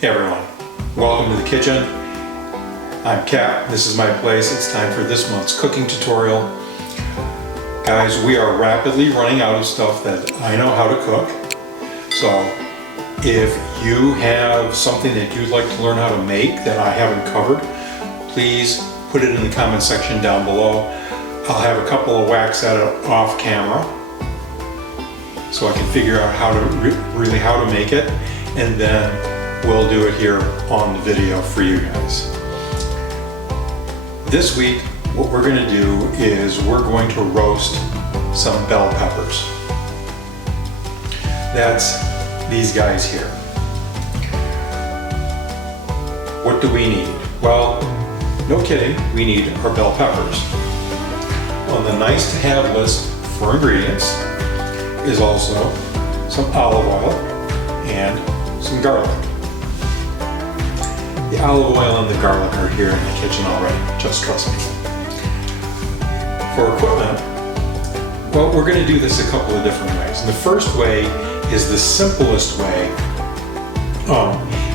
Hey everyone, welcome to the kitchen. I'm Cap, this is my place. It's time for this month's cooking tutorial. Guys, we are rapidly running out of stuff that I know how to cook. So if you have something that you'd like to learn how to make that I haven't covered, please put it in the comment section down below. I'll have a couple of whacks at it off camera so I can figure out how to really how to make it, and then we'll do it here on the video for you guys. This week, what we're going to do is we're going to roast some bell peppers. That's these guys here. What do we need? Well, no kidding, we need our bell peppers. On the nice to have list for ingredients is also some olive oil and some garlic. The olive oil and the garlic are here in the kitchen already, just trust me. For equipment, well, we're going to do this a couple of different ways. And the first way is the simplest way.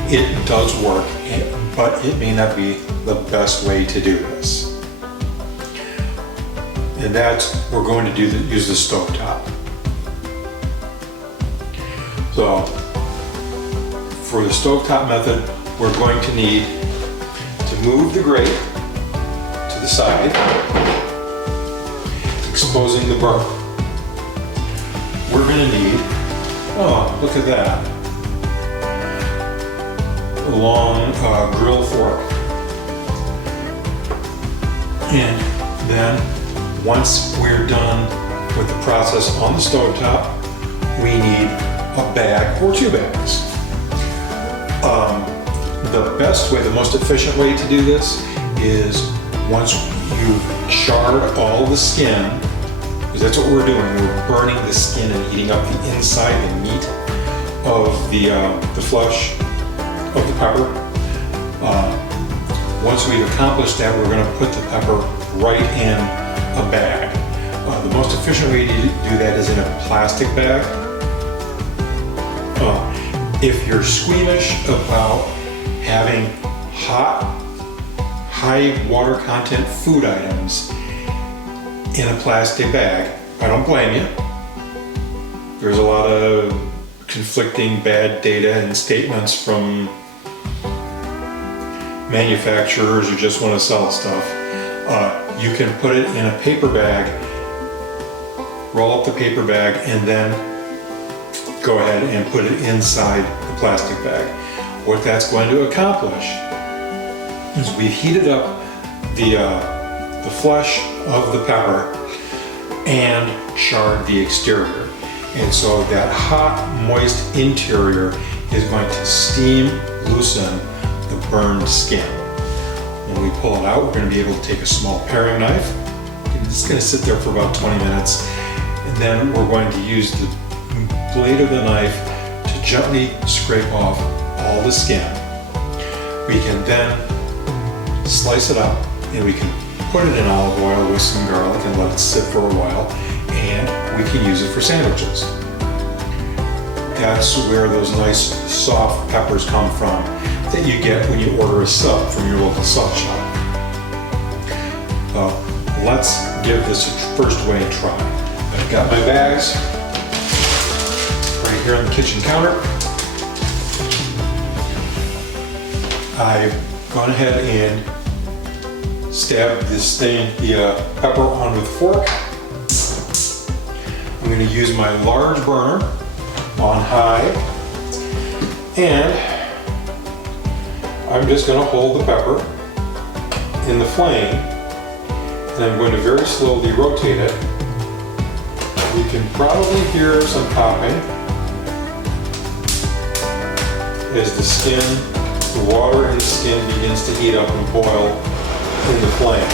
It does work, but it may not be the best way to do this. And that's, we're going to use the stovetop. So, for the stovetop method, we're going to need to move the grate to the side, exposing the burner. We're going to need, oh, look at that, a long grill fork. And then, once we're done with the process on the stovetop, we need a bag or two bags. The best way, the most efficient way to do this is once you've charred all the skin, because that's what we're doing, we're burning the skin and eating up the inside, the meat of the flesh of the pepper. Once we've accomplished that, we're going to put the pepper right in a bag. The most efficient way to do that is in a plastic bag. If you're squeamish about having hot, high water content food items in a plastic bag, I don't blame you. There's a lot of conflicting bad data and statements from manufacturers who just want to sell stuff. You can put it in a paper bag, roll up the paper bag, and then go ahead and put it inside the plastic bag. What that's going to accomplish is we've heated up the flesh of the pepper and charred the exterior. And so that hot, moist interior is going to steam loosen the burned skin. When we pull it out, we're going to be able to take a small paring knife. It's going to sit there for about 20 minutes. And then we're going to use the blade of the knife to gently scrape off all the skin. We can then slice it up and we can put it in olive oil with some garlic and let it sit for a while, and we can use it for sandwiches. That's where those nice soft peppers come from that you get when you order a sub from your local sub shop. Let's give this a first way a try. I've got my bags right here on the kitchen counter. I've gone ahead and stabbed the pepper on with a fork. I'm going to use my large burner on high, and I'm just going to hold the pepper in the flame, and I'm going to very slowly rotate it. You can probably hear some popping as the skin, the water in the skin begins to heat up and boil in the flame.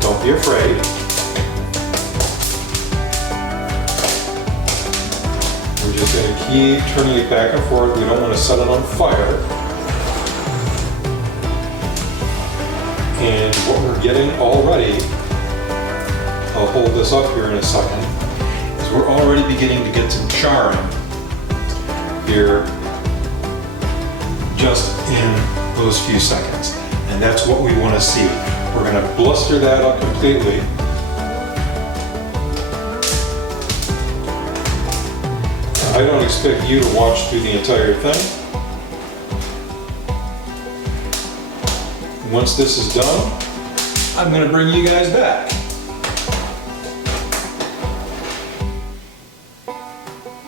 Don't be afraid. We're just going to keep turning it back and forth. We don't want to set it on fire. And what we're getting already, I'll hold this up here in a second, because we're already beginning to get some charring here just in those few seconds. And that's what we want to see. We're going to blister that up completely. I don't expect you to watch through the entire thing. Once this is done, I'm going to bring you guys back.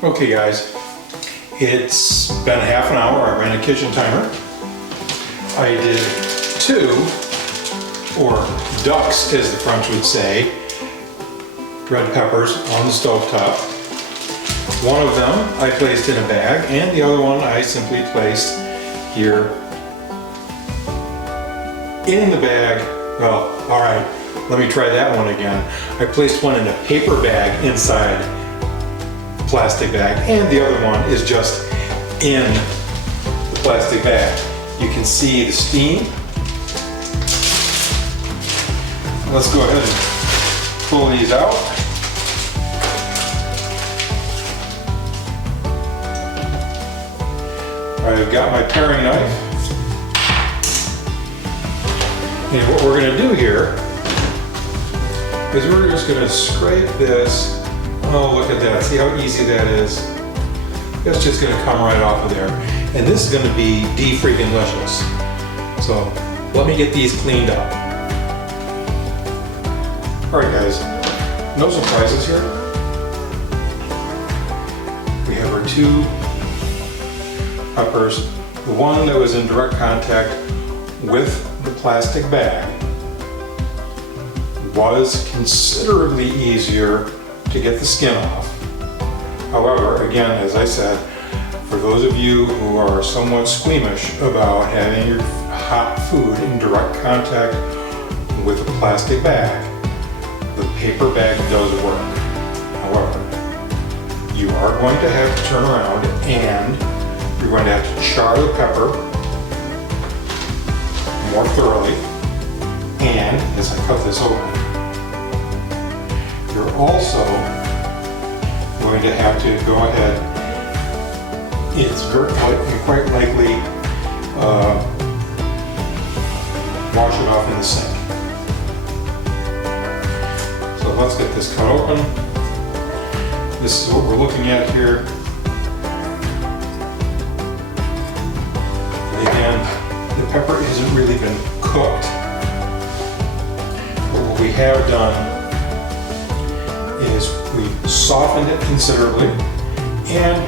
Okay guys, it's been half an hour. I ran a kitchen timer. I did 2, or ducks as the French would say, red peppers on the stovetop. One of them I placed in a bag, and the other one I simply placed here in the bag. Well, all right, let me try that one again. I placed one in a paper bag inside the plastic bag, and the other one is just in the plastic bag. You can see the steam. Let's go ahead and pull these out. I've got my paring knife. And what we're going to do here is we're just going to scrape this. Oh, look at that. See how easy that is? That's just going to come right off of there. And this is going to be de-freaking-licious. So let me get these cleaned up. All right, guys. No surprises here. We have our 2 peppers. The one that was in direct contact with the plastic bag was considerably easier to get the skin off. However, again, as I said, for those of you who are somewhat squeamish about having your hot food in direct contact with a plastic bag, the paper bag does work. However, you are going to have to turn around and you're going to have to char the pepper more thoroughly. And as I cut this open, you're also going to have to go ahead. It's quite likely wash it off in the sink. So let's get this cut open. This is what we're looking at here. Again, the pepper hasn't really been cooked. But what we have done is we softened it considerably, and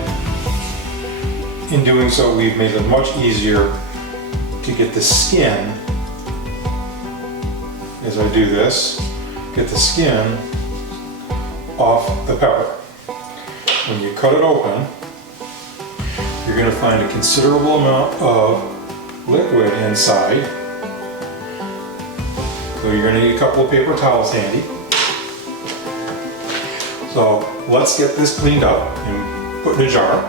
in doing so we've made it much easier to get the skin, as I do this, get the skin off the pepper. When you cut it open, you're going to find a considerable amount of liquid inside. So you're going to need a couple of paper towels handy. So let's get this cleaned up and put in a jar,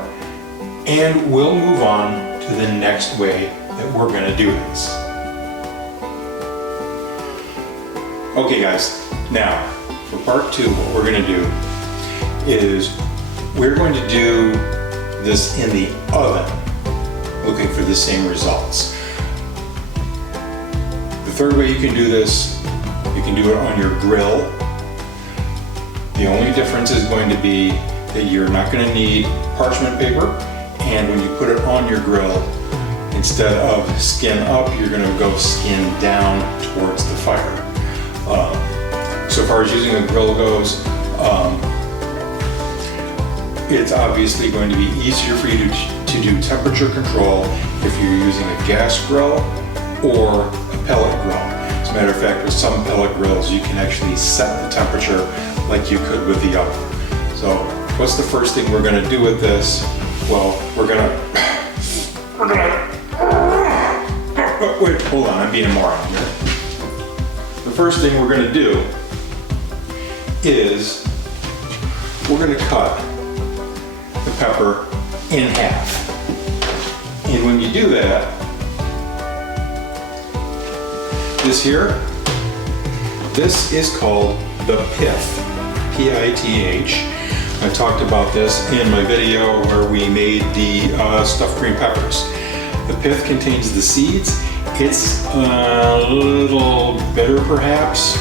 and we'll move on to the next way that we're going to do this. Okay guys, now for part 2, what we're going to do is we're going to do this in the oven, looking for the same results. The third way you can do this, you can do it on your grill. The only difference is going to be that you're not going to need parchment paper, and when you put it on your grill, instead of skin up, you're going to go skin down towards the fire. So far as using a grill goes, it's obviously going to be easier for you to do temperature control if you're using a gas grill or a pellet grill. As a matter of fact, with some pellet grills, you can actually set the temperature like you could with the oven. So what's the first thing we're going to do with this? Well, we're gonna wait, hold on, I'm being a moron here. The first thing we're gonna do is we're gonna cut the pepper in half. And when you do that, this here, this is called the pith, P-I-T-H. I talked about this in my video where we made the stuffed green peppers. The pith contains the seeds. It's a little bitter perhaps.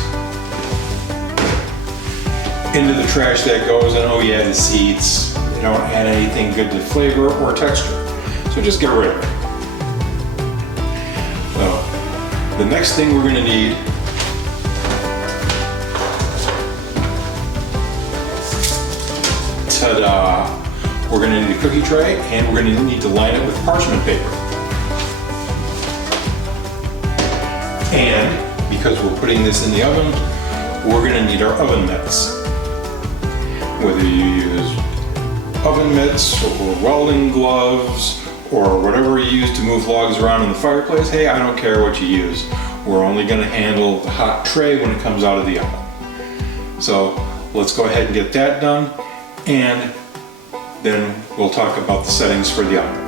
Into the trash that goes, and oh yeah, the seeds. They don't add anything good to flavor or texture. So just get rid of it. So the next thing we're gonna need ta-da! We're gonna need a cookie tray and we're gonna need to line it with parchment paper. And because we're putting this in the oven, we're gonna need our oven mitts. Whether you use oven mitts or welding gloves or whatever you use to move logs around in the fireplace, hey, I don't care what you use. We're only gonna handle the hot tray when it comes out of the oven. So let's go ahead and get that done, and then we'll talk about the settings for the oven.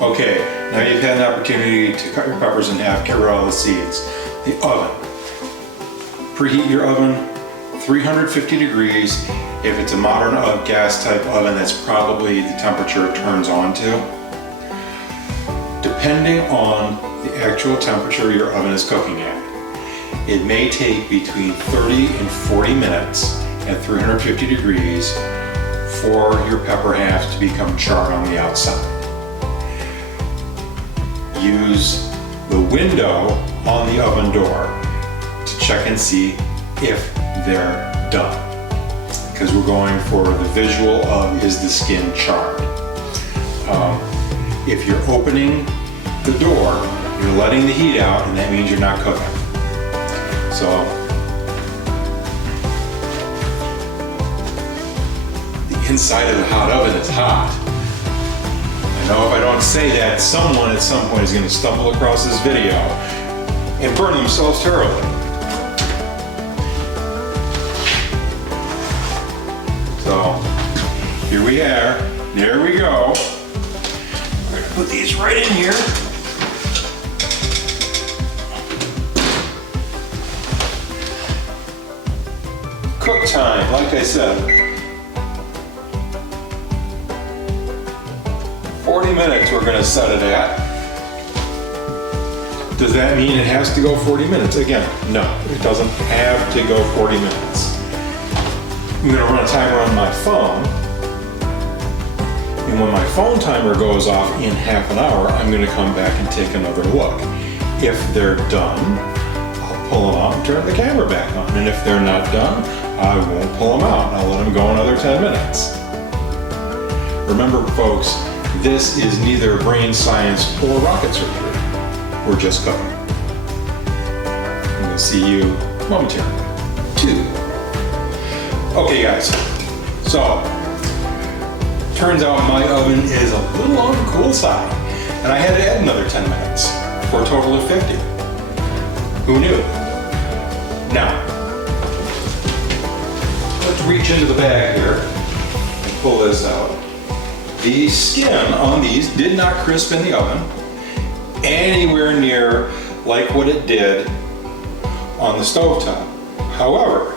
Okay, now you've had an opportunity to cut your peppers in half, get rid of all the seeds. The oven. Preheat your oven 350 degrees. If it's a modern gas type oven, that's probably the temperature it turns on to. Depending on the actual temperature your oven is cooking at, it may take between 30 and 40 minutes at 350 degrees for your pepper halves to become charred on the outside. Use the window on the oven door to check and see if they're done, because we're going for the visual of, is the skin charred. If you're opening the door, you're letting the heat out, and that means you're not cooking. So the inside of the hot oven is hot. I know if I don't say that, someone at some point is going to stumble across this video and burn themselves terribly. So here we are, there we go. We're gonna put these right in here. Cook time, like I said, 40 minutes we're gonna set it at. Does that mean it has to go 40 minutes? Again, no, it doesn't have to go 40 minutes. I'm gonna run a timer on my phone, and when my phone timer goes off in half an hour, I'm gonna come back and take another look. If they're done, I'll pull them out and turn the camera back on, and if they're not done, I won't pull them out. I'll let them go another 10 minutes. Remember, folks, this is neither brain science or rocket surgery. We're just cooking. And we'll see you momentarily. Okay guys, so turns out my oven is a little on the cool side, and I had to add another 10 minutes for a total of 50. Who knew? Now, let's reach into the bag here and pull this out. The skin on these did not crisp in the oven anywhere near like what it did on the stovetop. However,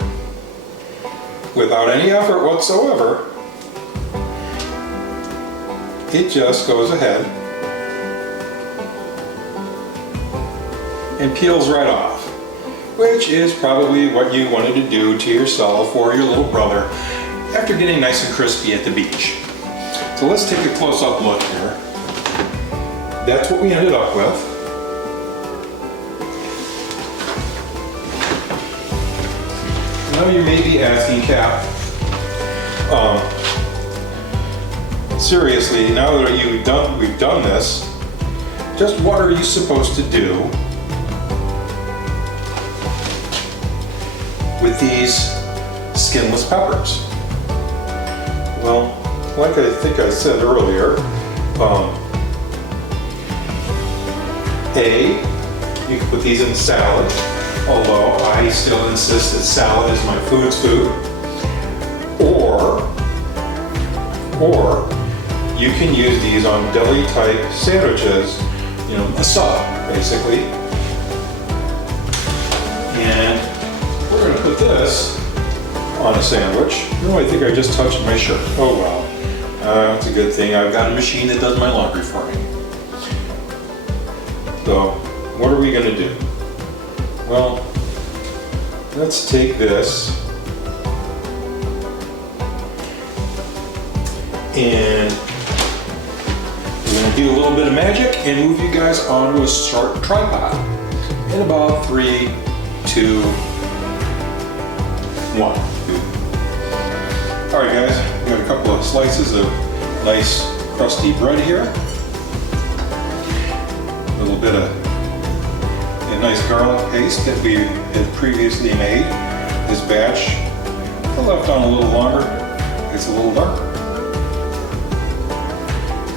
without any effort whatsoever, it just goes ahead and peels right off, which is probably what you wanted to do to yourself or your little brother after getting nice and crispy at the beach. So let's take a close-up look here. That's what we ended up with. Now you may be asking, Cap, seriously, now that we've done this, just what are you supposed to do with these skinless peppers? Well, like I think I said earlier, you can put these in salad, although I still insist that salad is my food's food. Or you can use these on deli type sandwiches, you know, a sub basically. And we're gonna put this on a sandwich. Oh, I think I just touched my shirt. Oh well. It's a good thing I've got a machine that does my laundry for me. So, what are we gonna do? Well, let's take this and we're gonna do a little bit of magic and move you guys onto a short tripod in about 3, 2, 1. All right, guys, we got a couple of slices of nice crusty bread here. A little bit of a nice garlic paste that we had previously made. This batch, I left on a little longer. It's a little darker.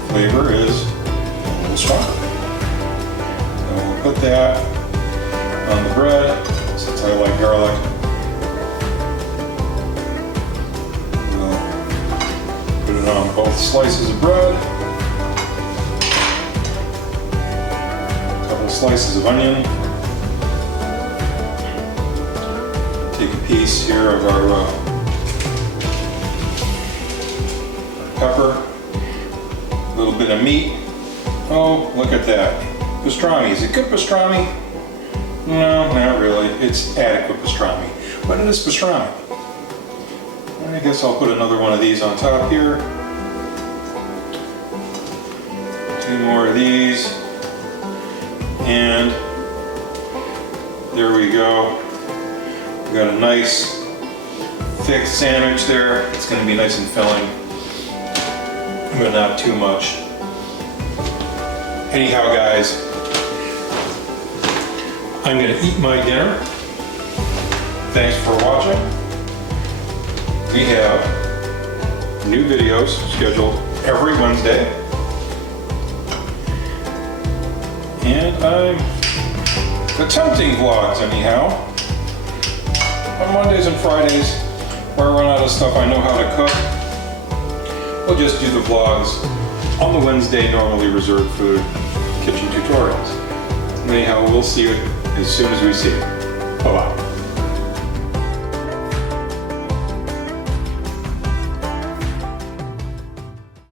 Flavor is a little stronger. So we'll put that on the bread since I like garlic. Put it on both slices of bread. A couple slices of onion. Take a piece here of our pepper. A little bit of meat. Oh, look at that. Pastrami. Is it good pastrami? No, not really. It's adequate pastrami. But it is pastrami. I guess I'll put another one of these on top here. 2 more of these. And there we go. We got a nice thick sandwich there. It's going to be nice and filling, but not too much. Anyhow, guys, I'm going to eat my dinner. Thanks for watching. We have new videos scheduled every Wednesday. And I'm attempting vlogs anyhow. On Mondays and Fridays, where I run out of stuff I know how to cook, we'll just do the vlogs on the Wednesday normally reserved food kitchen tutorials. Anyhow, we'll see you as soon as we see you. Bye-bye.